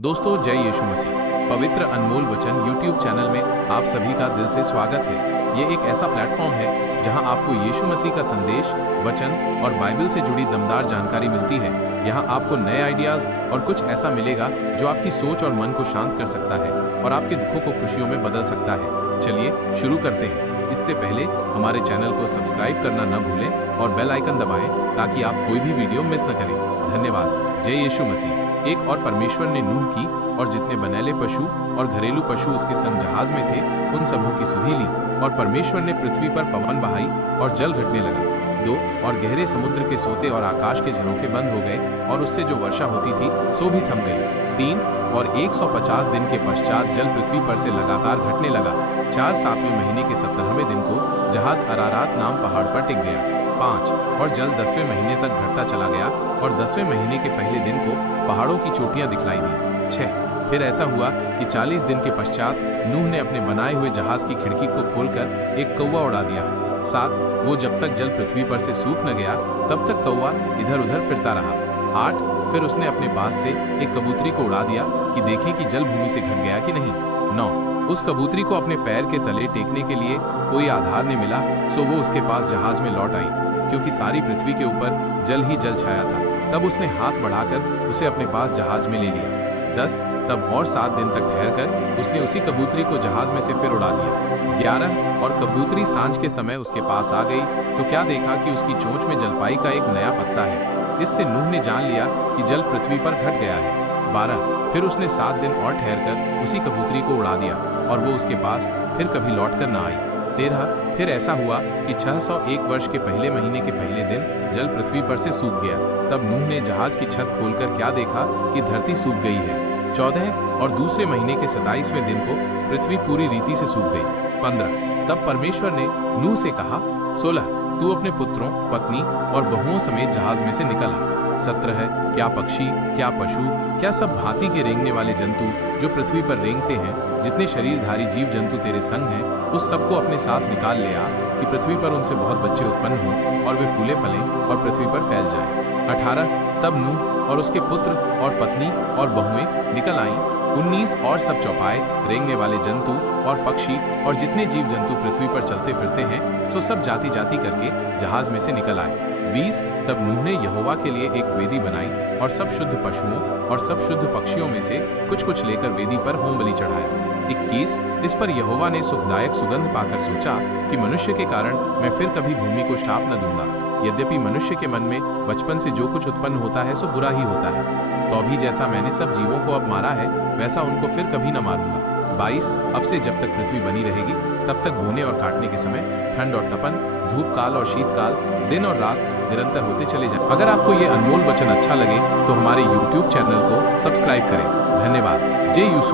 दोस्तों, जय यीशु मसीह। पवित्र अनमोल वचन यूट्यूब चैनल में आप सभी का दिल से स्वागत है। ये एक ऐसा प्लेटफॉर्म है जहां आपको यीशु मसीह का संदेश, वचन और बाइबल से जुड़ी दमदार जानकारी मिलती है। यहां आपको नए आइडियाज और कुछ ऐसा मिलेगा जो आपकी सोच और मन को शांत कर सकता है और आपके दुखों को खुशियों में बदल सकता है। चलिए शुरू करते हैं। इससे पहले हमारे चैनल को सब्सक्राइब करना न भूलें और बेल आइकन दबाएं ताकि आप कोई भी वीडियो मिस न करें। धन्यवाद। जय यीशु मसीह। एक और परमेश्वर ने नूह की और जितने बनैले पशु और घरेलू पशु उसके संग जहाज में थे उन सबों की सुधि ली, और परमेश्वर ने पृथ्वी पर पवन बहाई और जल घटने लगा। 2 और गहरे समुद्र के सोते और आकाश के झरोखे बंद हो गए और उससे जो वर्षा होती थी सो भी थम गई। 3 और 150 दिन के पश्चात जल पृथ्वी पर से लगातार घटने लगा। 4 7वें महीने के 17वें दिन को जहाज अरारात नाम पहाड़ पर टिक गया। 5 और जल 10वें महीने तक घटता चला गया और 10वें महीने के पहले दिन को पहाड़ों की चोटियां दिखलाई दी। 6 फिर ऐसा हुआ कि 40 दिन के पश्चात नूह ने अपने बनाए हुए जहाज की खिड़की को खोलकर एक कौवा उड़ा दिया। 7 वो जब तक जल पृथ्वी पर से सूख न गया तब तक कौवा इधर उधर फिरता रहा। 8 फिर उसने अपने पास से एक कबूतरी को उड़ा दिया कि देखें कि जल भूमि से घट गया कि नहीं। 9 उस कबूतरी को अपने पैर के तले टेकने के लिए कोई आधार नहीं मिला, सो वो उसके पास जहाज में लौट आई, क्योंकि सारी पृथ्वी के ऊपर जल ही जल छाया था। तब उसने हाथ बढ़ाकर उसे अपने पास जहाज में ले लिया। 10 तब और 7 दिन तक ठहरकर उसने उसी कबूतरी को जहाज में से फिर उड़ा दिया। 11 और कबूतरी सांझ के समय उसके पास आ गई तो क्या देखा कि उसकी चोंच में जलपाई का एक नया पत्ता है। इससे नूह ने जान लिया कि जल पृथ्वी पर घट गया है। 12 फिर उसने 7 दिन और ठहरकर उसी कबूतरी को उड़ा दिया और वो उसके पास फिर कभी लौटकर न आई। 13 फिर ऐसा हुआ कि 601 वर्ष के पहले महीने के पहले दिन जल पृथ्वी पर से सूख गया। तब नूह ने जहाज की छत खोलकर क्या देखा कि धरती सूख गई है। 14 और दूसरे महीने के 27वें दिन को पृथ्वी पूरी रीति से सूख गई। 15 तब परमेश्वर ने नूह से कहा, 16 तू अपने पुत्रों, पत्नी और बहुओं समेत जहाज में से निकल आ। 17 क्या पक्षी, क्या पशु, क्या सब भांति के रेंगने वाले जंतु जो पृथ्वी पर रेंगते हैं, जितने शरीरधारी जीव जंतु तेरे संग हैं, उस सबको अपने साथ निकाल ले आ कि पृथ्वी पर उनसे बहुत बच्चे उत्पन्न हों और वे फूले फलें और पृथ्वी पर फैल जाएं। 18 तब नूह और उसके पुत्र और पत्नी और बहुएं निकल आईं। 19 और सब चौपाए, रेंगने वाले जंतु और पक्षी और जितने जीव जंतु पृथ्वी पर चलते फिरते हैं, सो सब जाति जाति करके जहाज में से निकल आए। 20 तब नूह ने यहोवा के लिए एक वेदी बनाई और सब शुद्ध पशुओं और सब शुद्ध पक्षियों में से कुछ कुछ लेकर वेदी पर होम बलि चढ़ाया। 21 इस पर यहोवा ने सुखदायक सुगंध पाकर सोचा कि मनुष्य के कारण मैं फिर कभी भूमि को श्राप न दूंगा। यद्यपि मनुष्य के मन में बचपन से जो कुछ उत्पन्न होता है सो बुरा ही होता है, तो अभी जैसा मैंने सब जीवों को अब मारा है वैसा उनको फिर कभी न मारूंगा। 22 अब से जब तक पृथ्वी बनी रहेगी तब तक बोने और काटने के समय, ठंड और तपन, धूप काल और शीतकाल, दिन और रात निरंतर होते चले जाएं। अगर आपको ये अनमोल वचन अच्छा लगे तो हमारे YouTube चैनल को सब्सक्राइब करें। धन्यवाद। जय यीशु।